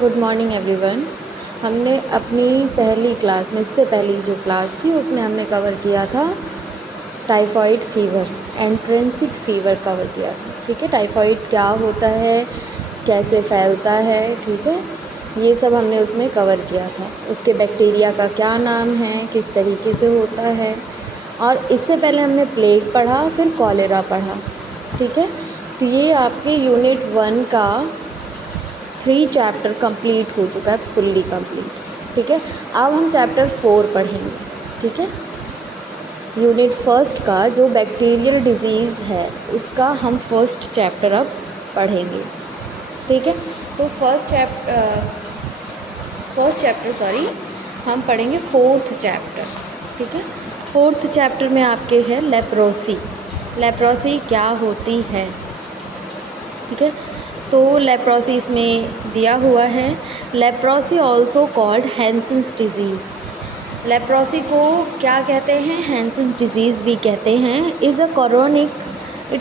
Good morning everyone. हमने अपनी पहली क्लास में, इससे पहली जो क्लास थी उसमें हमने कवर किया था typhoid fever, intrinsic fever cover किया था। ठीक है, टाइफाइड क्या होता है, कैसे फैलता है, ठीक है, ये सब हमने उसमें कवर किया था। उसके बैक्टीरिया का क्या नाम है, किस तरीके से होता है, और इससे पहले हमने प्लेग पढ़ा, फिर कॉलेरा पढ़ा। ठीक है, तो ये आपके यूनिट 1 का 3 चैप्टर कंप्लीट हो चुका है, फुल्ली कंप्लीट। ठीक है, अब हम चैप्टर 4 पढ़ेंगे। ठीक है, यूनिट 1 का जो बैक्टीरियल डिजीज़ है उसका हम फर्स्ट चैप्टर अब पढ़ेंगे। ठीक है, तो फर्स्ट चैप्टर हम पढ़ेंगे 4th चैप्टर। ठीक है, 4th चैप्टर में आपके है लेप्रोसी। लेप्रोसी क्या होती है, ठीक है, तो लेप्रोसी इसमें दिया हुआ है। Leprosy also called Hansen's disease. Leprosy को क्या कहते हैं, हैंसेंस डिजीज़ भी कहते हैं। It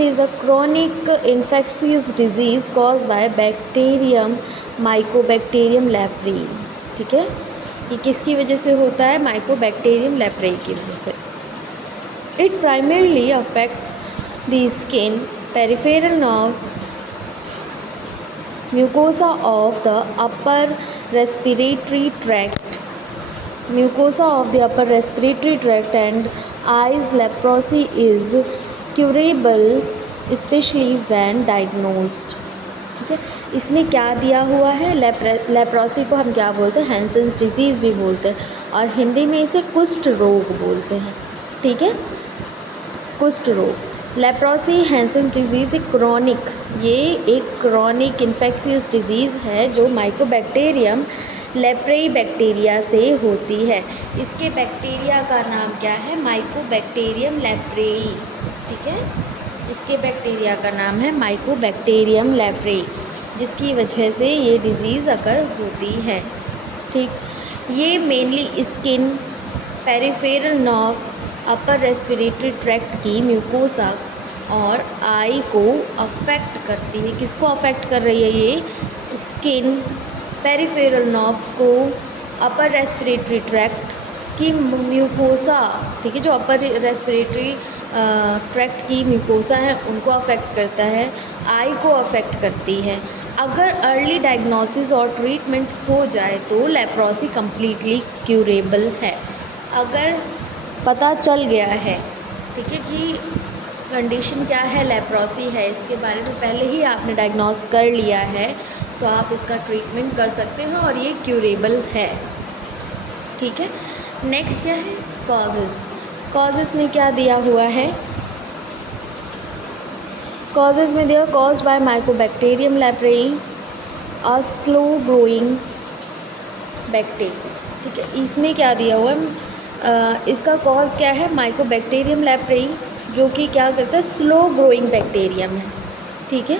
is a chronic infectious disease cause by bacterium mycobacterium leprae. ठीक है, ये किसकी वजह से होता है, माइकोबैक्टीरियम लेप्रेई की वजह से। It primarily affects the skin, peripheral nerves, mucosa of the upper respiratory tract and eyes. Leprosy is curable especially when diagnosed। ठीक है, इसमें क्या दिया हुआ है, लेप्रोसी को हम क्या बोलते हैं, हैंसेंस डिजीज़ भी बोलते हैं, और हिंदी में इसे कुष्ठ रोग बोलते हैं। ठीक है, कुष्ठ रोग। लेप्रोसी हैंसेंस डिजीज़ एक क्रॉनिक इन्फेक्शियस डिजीज़ है जो माइकोबैक्टीरियम लेप्रेई बैक्टीरिया से होती है। इसके बैक्टीरिया का नाम क्या है, माइकोबैक्टीरियम लेप्रेई। ठीक है, इसके बैक्टीरिया का नाम है माइकोबैक्टीरियम लेप्रेई, जिसकी वजह से ये डिज़ीज़ अगर होती है। ठीक, ये mainly skin, peripheral nerves, upper respiratory tract की म्यूकोसा और आई को अफेक्ट करती है। किसको अफेक्ट कर रही है, ये स्किन, पेरिफेरल नर्व्स को, अपर रेस्पिरेटरी ट्रैक्ट की म्यूकोसा, ठीक है, जो अपर रेस्पिरेटरी ट्रैक्ट की म्यूकोसा है उनको अफेक्ट करता है, आई को अफेक्ट करती है। अगर अर्ली डायग्नोसिस और ट्रीटमेंट हो जाए तो लेप्रोसी कम्प्लीटली क्यूरेबल है। अगर पता चल गया है, ठीक है, कि कंडीशन क्या है, लेप्रोसी है, इसके बारे में पहले ही आपने डायग्नोस कर लिया है, तो आप इसका ट्रीटमेंट कर सकते हो और ये क्यूरेबल है। ठीक है, नेक्स्ट क्या है, कॉजेज़ में क्या दिया हुआ है, कॉजेज़ में दिया caused by mycobacterium leprae, a slow growing bacteria. ठीक है, इसमें क्या दिया हुआ है, इसका कॉज क्या है, माइकोबैक्टीरियम लेप्रेई, जो कि क्या करता है, स्लो ग्रोइंग बैक्टीरियम है। ठीक है,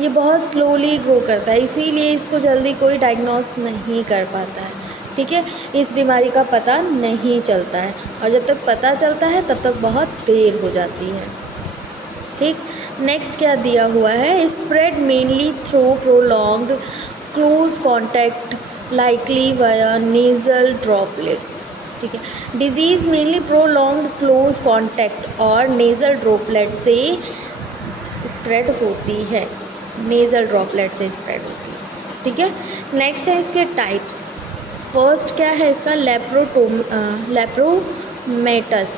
ये बहुत स्लोली ग्रो करता है, इसीलिए इसको जल्दी कोई डायग्नोस नहीं कर पाता है। ठीक है, इस बीमारी का पता नहीं चलता है, और जब तक पता चलता है तब तक बहुत देर हो जाती है। ठीक, नेक्स्ट क्या दिया हुआ है, spread mainly through prolonged close contact likely via nasal droplets. ठीक है, disease mainly prolonged close contact और नेज़ल ड्रॉपलेट से स्प्रेड होती है, नेज़ल ड्रॉपलेट से स्प्रेड होती है। ठीक है, नेक्स्ट है इसके टाइप्स। फर्स्ट क्या है इसका, लेप्रोमेटस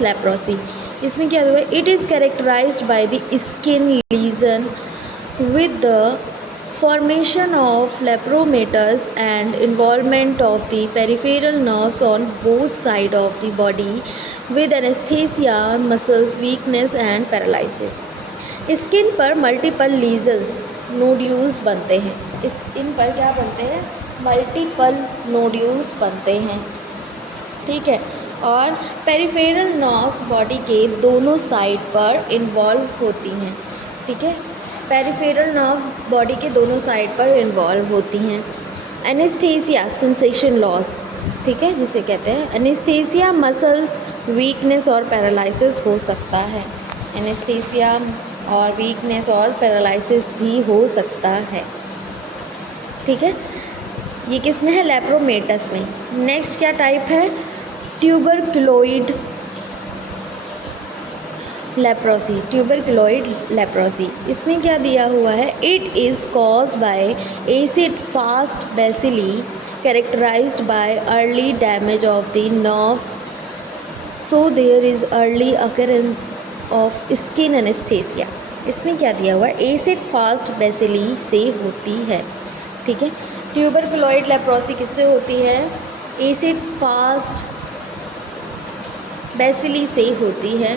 लेप्रोसी। इसमें क्या हुआ, it is characterised by the skin lesion with the formation of lepromatous and involvement of the peripheral nerves on both sides of the body with anesthesia, muscles weakness and paralysis। Skin पर multiple lesions, nodules बनते हैं। Skin पर क्या बनते हैं, multiple nodules बनते हैं। ठीक है, और पेरिफेरल नर्व्स बॉडी के दोनों साइड पर इन्वॉल्व होती हैं। ठीक है, पेरिफेरल नर्व्स बॉडी के दोनों साइड पर इन्वॉल्व होती हैं। एनेस्थीसिया, सेंसेशन लॉस, ठीक है, जिसे कहते हैं एनेस्थीसिया, मसल्स वीकनेस और पैरालिसिस हो सकता है। एनेस्थीसिया और वीकनेस और पैरालिसिस भी हो सकता है। ठीक है, ये किस में है? लेप्रोमेटस में। नेक्स्ट क्या टाइप है? ट्यूबरक्लोइड लेप्रोसी। ट्यूबरक्लोइड लेप्रोसी, इसमें क्या दिया हुआ है? It is cause by acid fast bacilli characterised by early damage of the nerves, so there is early occurrence of skin anaesthesia. इसमें क्या दिया हुआ है? एसिड फास्ट बेसिली से होती है। ठीक है, ट्यूबरक्लोइड लेप्रोसी किससे होती है? एसिड फास्ट बेसिली से होती है।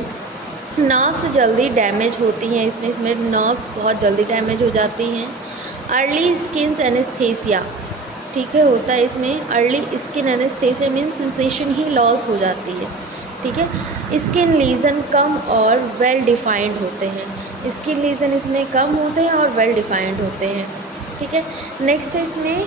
नर्व्स जल्दी डैमेज होती हैं, इसमें नर्व्स बहुत जल्दी डैमेज हो जाती हैं। अर्ली स्किन एनेस्थीसिया, ठीक है, होता है इसमें early skin anaesthesia, mean sensation ही लॉस हो जाती है। ठीक है, स्किन लीजन कम और वेल डिफाइंड होते हैं। स्किन लीजन इसमें कम होते हैं और वेल डिफाइंड होते हैं। ठीक है, नेक्स्ट इसमें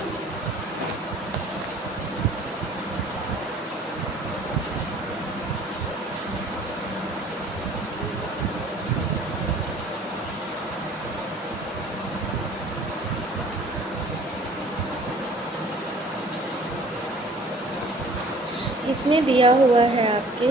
इसमें दिया हुआ है आपके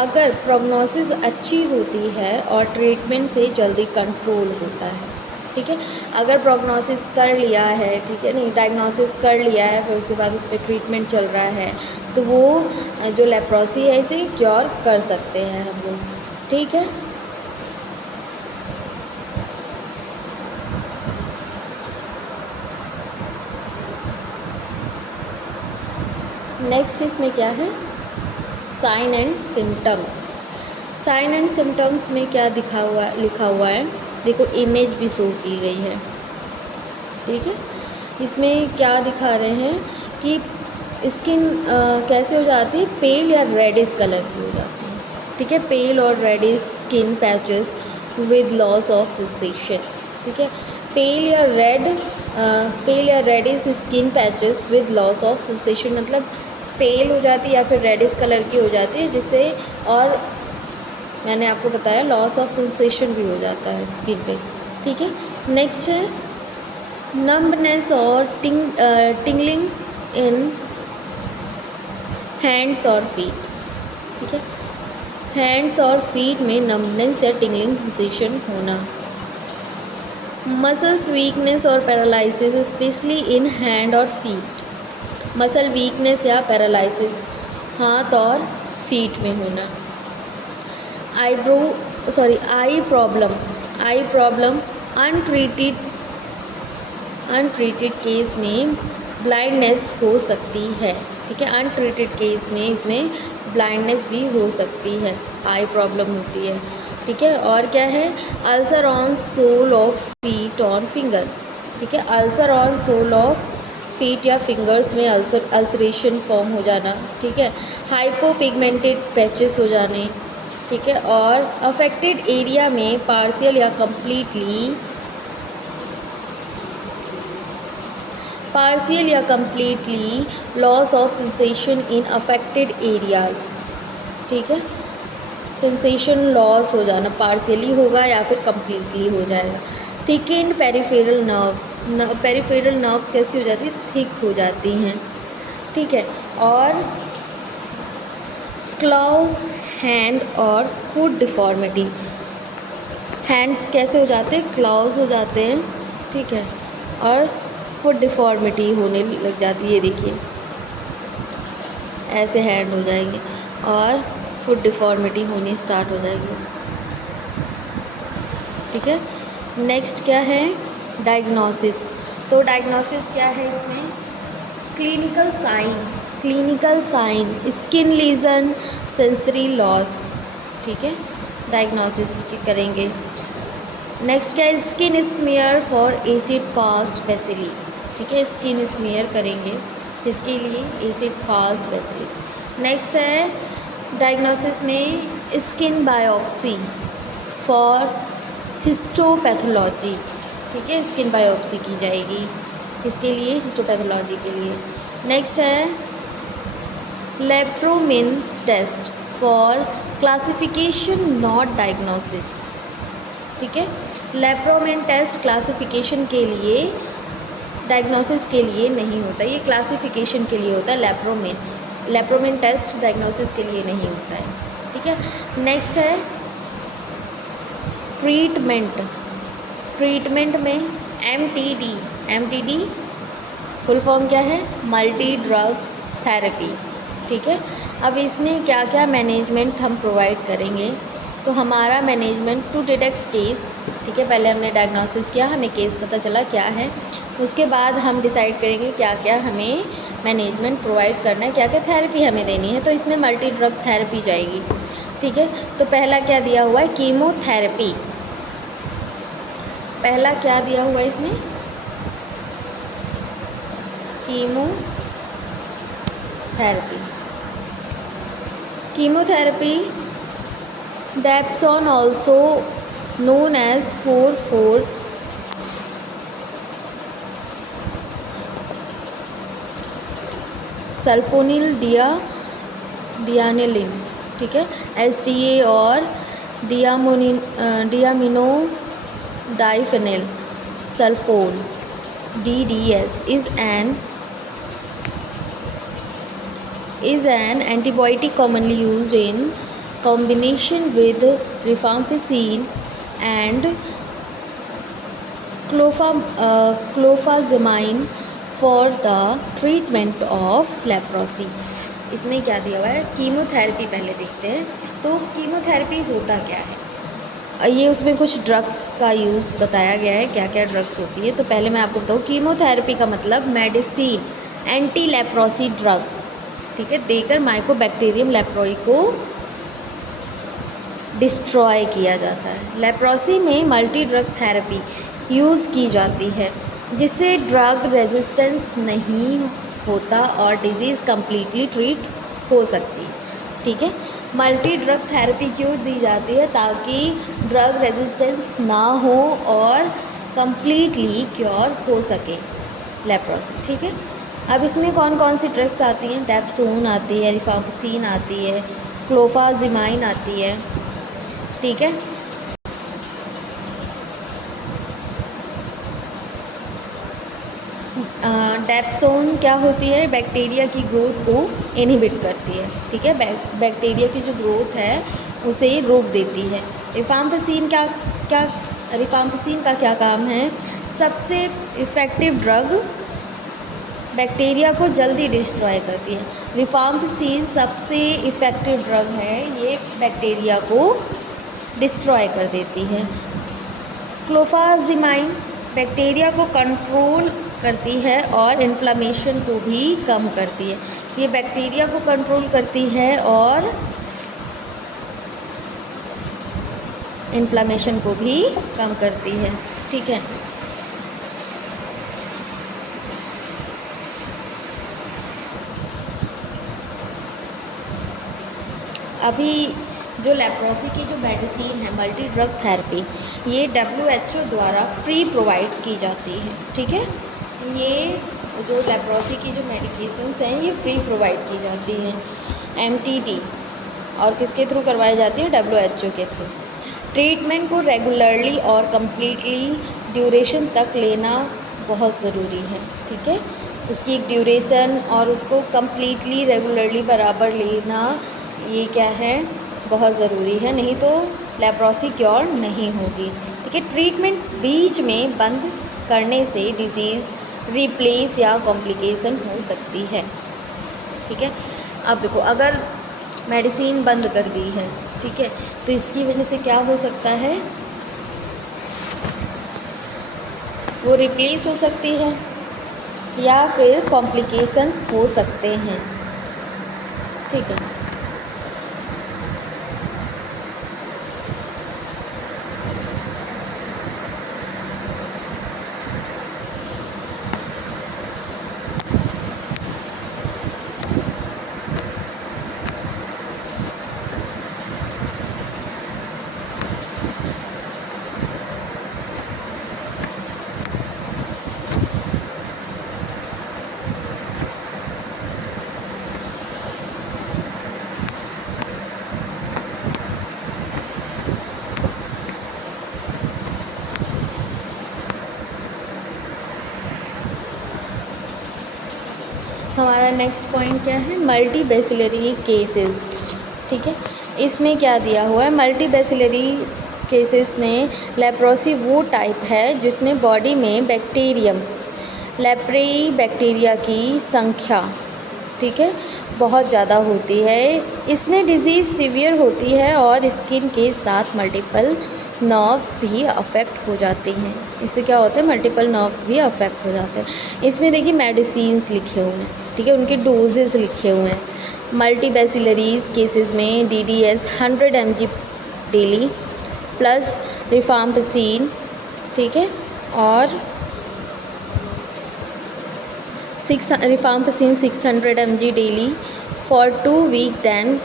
अगर प्रोग्नोसिस अच्छी होती है और ट्रीटमेंट से जल्दी कंट्रोल होता है। ठीक है, अगर प्रोग्नोसिस कर लिया है, ठीक है, नहीं डायग्नोसिस कर लिया है, फिर उसके बाद उस पर ट्रीटमेंट चल रहा है, तो वो जो लेप्रोसी है इसे क्योर कर सकते हैं हम लोग। ठीक है, नेक्स्ट इसमें क्या है? Sign and symptoms. Sign and symptoms में क्या लिखा हुआ है? देखो, इमेज भी शो की गई है। ठीक है, इसमें क्या दिखा रहे हैं कि स्किन कैसे हो जाती है? पेल या रेडिश कलर की हो जाती है। ठीक है, पेल और reddish skin patches with loss of sensation. ठीक है, पेल या reddish skin patches with loss of sensation, मतलब पेल हो जाती है या फिर रेडिश कलर की हो जाती है, जिससे, और मैंने आपको बताया लॉस ऑफ सेंसेशन भी हो जाता है स्किन पे। ठीक है, नेक्स्ट है नम्बनेस और टिंगलिंग इन हैंड्स और फीट। ठीक है, हैंड्स और फीट में नम्बनेस या टिंगलिंग सेंसेशन होना। मसल्स वीकनेस और पैरालिसिस स्पेशली इन हैंड और फीट। मसल वीकनेस या पैरालिसिस हाथ और फीट में होना। आई प्रॉब्लम अनट्रीटेड केस में ब्लाइंडनेस हो सकती है। ठीक है, अनट्रीटेड केस में इसमें ब्लाइंडनेस भी हो सकती है, आई प्रॉब्लम होती है। ठीक है, और क्या है? Ulcer on sole of feet on finger. ठीक है, ulcer on sole of feet या फिंगर्स में अल्सरेशन फॉर्म हो जाना। ठीक है, हाइपोपिगमेंटेड पैचेस हो जाने। ठीक है, और अफेक्टेड एरिया में पार्शियल या completely loss of sensation in affected areas. ठीक है, सेंसेशन लॉस हो जाना, पार्शियली होगा या फिर कम्प्लीटली हो जाएगा। थिकेंड पेरिफेरल नर्व्स कैसी हो जाती है? थिक हो जाती हैं। ठीक है, और क्लाउ हैंड और फुट डिफॉर्मिटी। हैंड्स कैसे हो जाते हैं? क्लाउज हो जाते हैं। ठीक है, और फुट डिफॉर्मिटी होने लग जाती है। ये देखिए, ऐसे हैंड हो जाएंगे और फुट डिफॉर्मिटी होनी स्टार्ट हो जाएगी। ठीक है, नेक्स्ट क्या है? डायग्नोसिस। तो डायग्नोसिस क्या है इसमें? Clinical sign skin lesion, sensory loss. ठीक है, डायग्नोसिस करेंगे। नेक्स्ट क्या है? Skin smear for acid fast bacilli. ठीक है, स्किन स्मीयर करेंगे इसके लिए एसिड फास्ट बेसिली। नेक्स्ट है डायग्नोसिस में स्किन बायोप्सी फॉर हिस्टोपैथोलॉजी। ठीक है, स्किन बायोप्सी की जाएगी इसके लिए, हिस्टोपैथोलॉजी के लिए। नेक्स्ट है lepromin test for classification not diagnosis. ठीक है, लेप्रोमिन टेस्ट क्लासिफिकेशन के लिए, डायग्नोसिस के लिए नहीं होता, ये क्लासिफिकेशन के लिए होता है। लेप्रोमिन टेस्ट डायग्नोसिस के लिए नहीं होता है। ठीक है, नेक्स्ट है ट्रीटमेंट। ट्रीटमेंट में एमटीडी फुल फॉर्म क्या है? Multi drug therapy. ठीक है, अब इसमें क्या क्या मैनेजमेंट हम प्रोवाइड करेंगे? तो हमारा मैनेजमेंट टू डिटेक्ट केस। ठीक है, पहले हमने डायग्नोसिस किया, हमें केस पता चला क्या है, उसके बाद हम डिसाइड करेंगे क्या क्या हमें मैनेजमेंट प्रोवाइड करना है, क्या क्या थेरेपी हमें देनी है। तो इसमें मल्टी ड्रग थेरेपी जाएगी। ठीक है, तो पहला क्या दिया हुआ है? कीमोथेरेपी। पहला क्या दिया हुआ है इसमें? Chemotherapy Dapsone, also known as 4,4 sulphonyl dianiline. ठीक है, SDA और diamino diphenyl sulphone DDS is an antibiotic commonly used in combination with rifampicin and clofazimine for the treatment of leprosy। इसमें क्या दिया हुआ है? कीमोथेरेपी पहले देखते हैं। तो कीमोथेरेपी होता क्या है? ये उसमें कुछ ड्रग्स का यूज़ बताया गया है, क्या क्या ड्रग्स होती है। तो पहले मैं आपको बताऊँ, कीमोथेरेपी का मतलब मेडिसिन, एंटी लेप्रोसी ड्रग, ठीक है, देकर माइकोबैक्टीरियम लेप्रोई को डिस्ट्रॉय किया जाता है। लेप्रोसी में मल्टी ड्रग थेरेपी यूज़ की जाती है, जिससे ड्रग रेजिस्टेंस नहीं होता और डिजीज़ कम्प्लीटली ट्रीट हो सकती है। ठीक है, मल्टी ड्रग थेरेपी क्यों दी जाती है? ताकि ड्रग रेजिस्टेंस ना हो और कम्प्लीटली क्योर हो सके लेप्रोसी। ठीक है, अब इसमें कौन कौन सी ड्रग्स आती हैं? डैप्सोन आती है, रिफाम्पिसिन आती है, क्लोफाजिमाइन आती है। ठीक है, डैप्सोन क्या होती है? बैक्टीरिया की ग्रोथ को इनहिबिट करती है। ठीक है, बैक्टीरिया की जो ग्रोथ है उसे रोक देती है। रिफाम्पिसिन का क्या काम है? सबसे इफ़ेक्टिव ड्रग, बैक्टीरिया को जल्दी डिस्ट्रॉय करती है। रिफाम्पिसिन सबसे इफ़ेक्टिव ड्रग है, ये बैक्टीरिया को डिस्ट्रॉय कर देती है। क्लोफाजिमाइन बैक्टीरिया को कंट्रोल करती है और इन्फ्लामेशन को भी कम करती है। ये बैक्टीरिया को कंट्रोल करती है और इन्फ्लामेशन को भी कम करती है। ठीक है, अभी जो लेप्रोसी की जो मेडिसिन है मल्टी ड्रग थेरेपी, ये WHO द्वारा फ्री प्रोवाइड की जाती है। ठीक है, ये जो लेप्रोसी की जो मेडिकेशंस हैं ये फ्री प्रोवाइड की जाती हैं MTD, और किसके थ्रू करवाई जाती है? WHO के थ्रू। ट्रीटमेंट को रेगुलरली और कम्प्लीटली ड्यूरेशन तक लेना बहुत ज़रूरी है। ठीक है, उसकी एक ड्यूरेशन और उसको कम्प्लीटली रेगुलरली बराबर लेना, ये क्या है? बहुत ज़रूरी है, नहीं तो लेप्रोसी क्योर नहीं होगी। ठीक है, ट्रीटमेंट बीच में बंद करने से डिजीज़ रिप्लेस या कॉम्प्लिकेशन हो सकती है। ठीक है, अब देखो, अगर मेडिसिन बंद कर दी है, ठीक है, तो इसकी वजह से क्या हो सकता है? वो रिप्लेस हो सकती है या फिर कॉम्प्लिकेशन हो सकते हैं। ठीक है, हमारा नेक्स्ट पॉइंट क्या है, मल्टी बेसिलरी केसेस। ठीक है, इसमें क्या दिया हुआ है, मल्टी बेसिलरी केसेस में लेप्रोसी वो टाइप है जिसमें बॉडी में बैक्टीरियम लेप्रेई बैक्टीरिया की संख्या, ठीक है, बहुत ज़्यादा होती है। इसमें डिज़ीज़ सीवियर होती है और स्किन के साथ मल्टीपल नर्व्स भी अफेक्ट हो जाती हैं। इससे क्या होता है, मल्टीपल नर्व्स भी अफेक्ट हो जाते हैं। इसमें देखिए मेडिसिन्स लिखे हुए हैं, ठीक है, उनके डोजेज़ लिखे हुए हैं। मल्टी बेसिलरीज केसेस में DDS 100 mg daily plus rifampicin, ठीक है, और rifampicin 600 mg daily for 2 week, then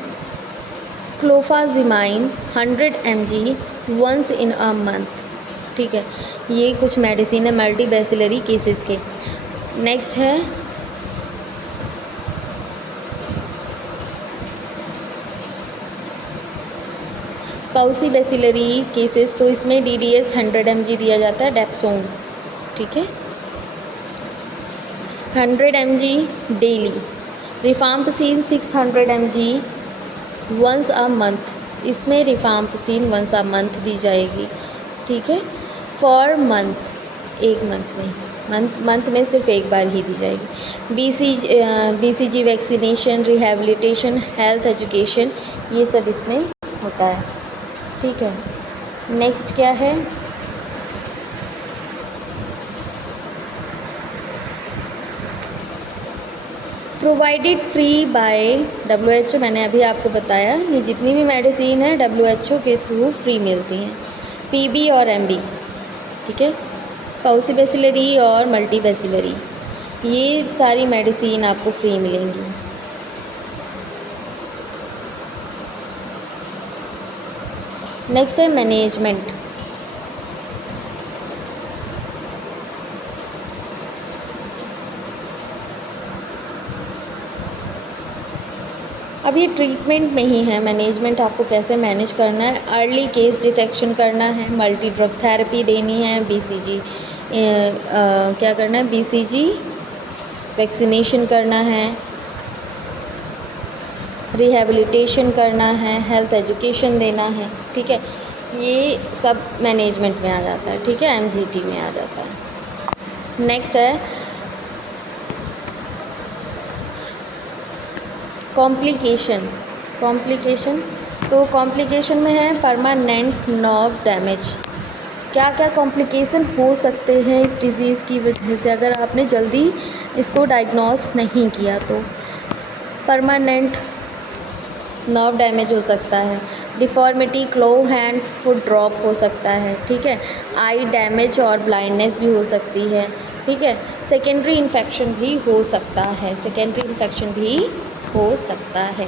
clofazimine 100 mg once in a month. ठीक है, ये कुछ मेडिसिन है मल्टी बेसिलरी केसेस के। नेक्स्ट है पाउसी बेसिलरी केसेस, तो इसमें DDS 100 mg दिया जाता है डेप्सोन, ठीक है, 100 mg daily. Rifampicin 600 mg once a month, इसमें रिफाम्पिसिन वंस अ मंथ दी जाएगी, ठीक है, फॉर मंथ, एक मंथ में सिर्फ एक बार ही दी जाएगी। BCG vaccination, rehabilitation, health education, ये सब इसमें होता है, ठीक है। नेक्स्ट क्या है, प्रोवाइडेड फ्री बाय WHO, मैंने अभी आपको बताया ये जितनी भी मेडिसिन है WHO के थ्रू फ्री मिलती हैं, PB और MB, ठीक है, पाउसी बेसिलरी और मल्टी बेसिलरी, ये सारी मेडिसिन आपको फ्री मिलेंगी। नेक्स्ट है मैनेजमेंट। अब ये ट्रीटमेंट में ही है, मैनेजमेंट आपको कैसे मैनेज करना है, अर्ली केस डिटेक्शन करना है, मल्टी ड्रग थेरेपी देनी है, BCG क्या करना है, BCG वैक्सीनेशन करना है, रिहैबिलिटेशन करना है, हेल्थ एजुकेशन देना है, ठीक है, ये सब मैनेजमेंट में आ जाता है, ठीक है, MGT में आ जाता है। नेक्स्ट है कॉम्प्लिकेशन, तो कॉम्प्लिकेशन में है परमानेंट नर्व डैमेज। क्या क्या कॉम्प्लिकेशन हो सकते हैं इस डिज़ीज़ की वजह से, अगर आपने जल्दी इसको डायग्नोस नहीं किया तो परमानेंट नर्व डैमेज हो सकता है, डिफॉर्मिटी, क्लो हैंड फुट ड्रॉप हो सकता है, ठीक है, आई डैमेज और ब्लाइंडनेस भी हो सकती है, ठीक है, सेकेंडरी इन्फेक्शन भी हो सकता है,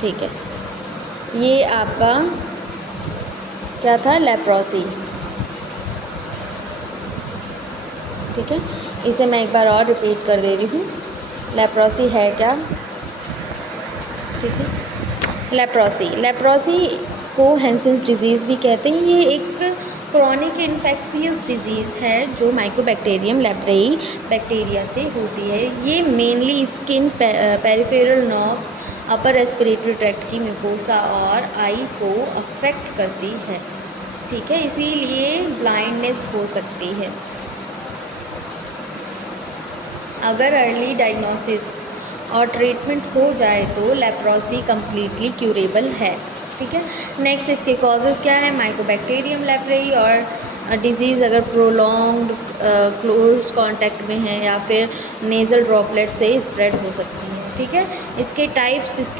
ठीक है। ये आपका क्या था, लेप्रोसी, ठीक है, इसे मैं एक बार और रिपीट कर दे रही हूँ, लेप्रोसी है क्या, ठीक है, लेप्रोसी को हैंसेंस डिजीज़ भी कहते हैं। ये एक क्रॉनिक इन्फेक्शियस डिजीज़ है जो माइकोबैक्टीरियम लेप्रेई बैक्टीरिया से होती है। ये mainly skin, peripheral nerves, upper respiratory tract की म्यूकोसा और आई को अफेक्ट करती है, ठीक है, इसीलिए ब्लाइंडनेस हो सकती है। अगर अर्ली डायग्नोसिस और ट्रीटमेंट हो जाए तो लेप्रोसी कम्प्लीटली क्यूरेबल है, ठीक है। नेक्स्ट इसके कॉजेज़ क्या है, माइकोबैक्टीरियम लेप्रेई और डिज़ीज़ अगर प्रोलॉन्ग्ड क्लोज कांटेक्ट में है या फिर नेज़ल ड्रॉपलेट से स्प्रेड हो सकती है, ठीक है। इसके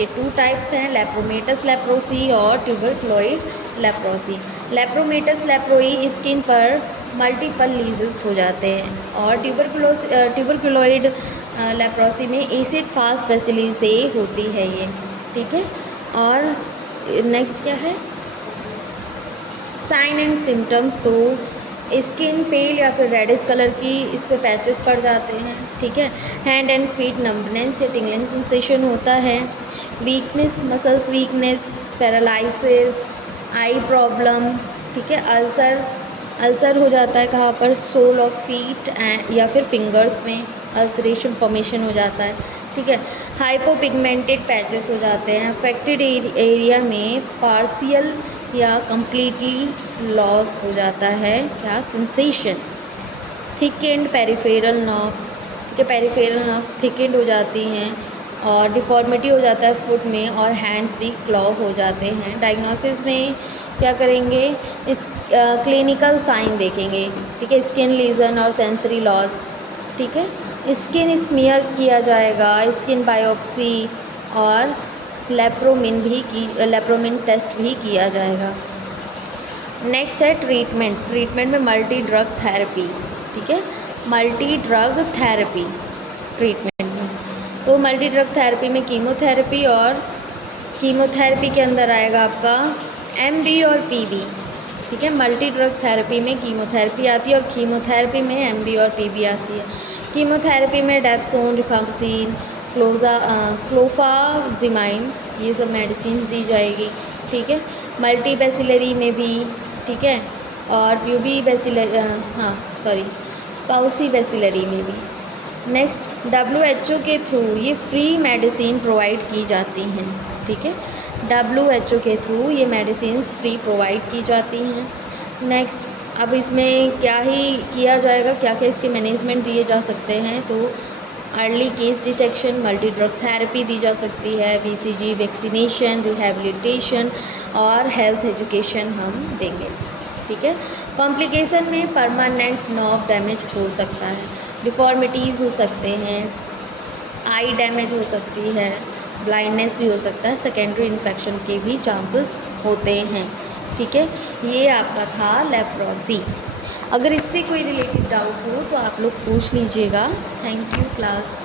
2 टाइप्स हैं, लेप्रोमेटस लेप्रोसी और ट्यूबरकुलोइड लेप्रोसी। लेप्रोमेटस लेप्रोई स्किन पर मल्टीपल लीजन्स हो जाते हैं और ट्यूबरकुलोइड लेप्रोसी में एसिड फास्ट बेसिली से होती है ये, ठीक है। और नेक्स्ट क्या है, साइन एंड सिम्टम्स, तो स्किन पेल या फिर रेडिश कलर की इस पर पैचेस पड़ जाते हैं, ठीक है, हैंड एंड फीट नंबनेस या टिंगलिंग सेंसेशन होता है, वीकनेस, मसल्स वीकनेस, पैरालिसिस, आई प्रॉब्लम, ठीक है, अल्सर अल्सर हो जाता है कहाँ पर, सोल ऑफ फीट एंड या फिर फिंगर्स में अल्सरेशन फॉर्मेशन हो जाता है, ठीक है। हाइपोपिगमेंटेड पैचेस हो जाते हैं। अफेक्टेड एरिया में पार्शियल या कंप्लीटली लॉस हो जाता है क्या, सेंसेशन। थिकेंड पेरिफेरल नर्व्स, ठीक है, पेरिफेरल नर्व्स थिकेंड हो जाती हैं और डिफॉर्मिटी हो जाता है फुट में और हैंड्स भी क्लॉग हो जाते हैं। डायग्नोसिस में क्या करेंगे, इस क्लिनिकल साइन देखेंगे, ठीक है, स्किन लीजन और सेंसरी लॉस, ठीक है। स्किन स्मीयर किया जाएगा, स्किन बायोप्सी और लेप्रोमिन टेस्ट भी किया जाएगा। नेक्स्ट है ट्रीटमेंट। ट्रीटमेंट में मल्टी ड्रग थेरेपी, ठीक है, मल्टी ड्रग थेरेपी ट्रीटमेंट में। तो मल्टी ड्रग थेरेपी में कीमोथेरेपी और कीमोथेरेपी के अंदर आएगा आपका एमबी और पीबी, ठीक है। मल्टी ड्रग थेरेपी में कीमोथेरेपी आती है और कीमोथेरेपी में एमबी और पीबी आती है। कीमोथेरेपी में डेप्सोन, रिफाक्सिन, क्लोफाजिमाइन, ये सब मेडिसिन दी जाएगी, ठीक है। मल्टी बेसिलरी में भी, ठीक है, और पाउसी बेसिलरी में भी। नेक्स्ट WHO के थ्रू ये फ्री मेडिसिन प्रोवाइड की जाती हैं, ठीक है। WHO के थ्रू ये मेडिसिन्स फ्री प्रोवाइड की जाती हैं। नेक्स्ट, अब इसमें क्या ही किया जाएगा, क्या क्या इसके मैनेजमेंट दिए जा सकते हैं, तो early case detection, multi drug therapy दी जा सकती है, BCG, वैक्सीनेशन, रिहैबिलिटेशन और हेल्थ एजुकेशन हम देंगे, ठीक है। कॉम्प्लिकेशन में परमानेंट नर्व डैमेज हो सकता है, डिफॉर्मिटीज़ हो सकते हैं, आई डैमेज हो सकती है, ब्लाइंडनेस भी हो सकता है, सेकेंडरी इन्फेक्शन के भी चांसेस होते हैं, ठीक है। ये आपका था लेप्रोसी। अगर इससे कोई रिलेटेड डाउट हो तो आप लोग पूछ लीजिएगा। Thank you class.